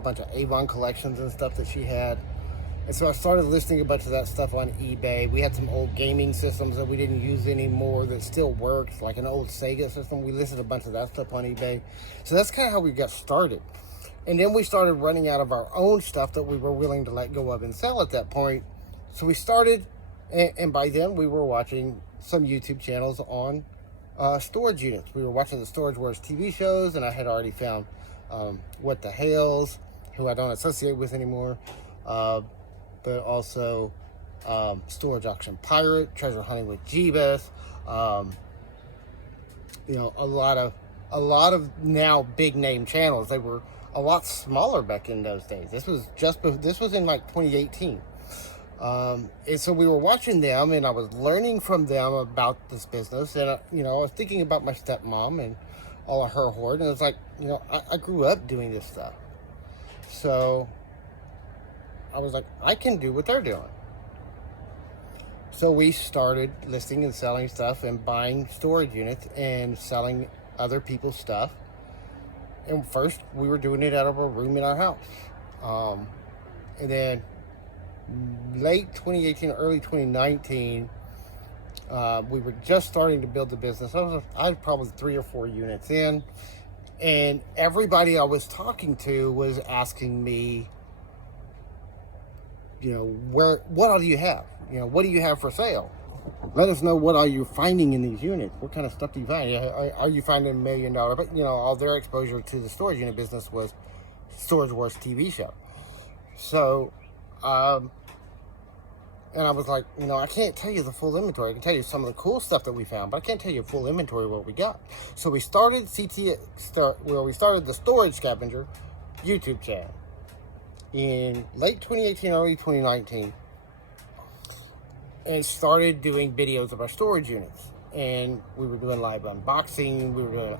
a bunch of Avon collections and stuff that she had. And so I started listing a bunch of that stuff on eBay. We had some old gaming systems that we didn't use anymore that still worked, like an old Sega system. We listed a bunch of that stuff on eBay. So that's kind of how we got started. And then we started running out of our own stuff that we were willing to let go of and sell at that point. So we started, and by then we were watching some YouTube channels on storage units. We were watching the Storage Wars TV shows, and I had already found What the Hales, who I don't associate with anymore, but also Storage Auction Pirate, Treasure Hunting with Jeebus, you know, a lot of now big name channels. They were a lot smaller back in those days. This was in like 2018. And so we were watching them, and I was learning from them about this business. And, you know, I was thinking about my stepmom and all of her hoard. And it was like, you know, I grew up doing this stuff. So I was like, I can do what they're doing. So we started listing and selling stuff and buying storage units and selling other people's stuff. And first, we were doing it out of a room in our house. And then late 2018, early 2019, we were just starting to build the business. I was probably 3 or 4 units in, and everybody I was talking to was asking me, you know, what all do you have? You know, what do you have for sale? Let us know, what are you finding in these units? What kind of stuff do you find? Are you finding $1 million? But, you know, all their exposure to the storage unit business was Storage Wars TV show. So, and I was like, you know, I can't tell you the full inventory. I can tell you some of the cool stuff that we found, but I can't tell you full inventory of what we got. So we started we started the Storage Scavenger YouTube channel in late 2018, early 2019, and started doing videos of our storage units. And we were doing live unboxing. We were doing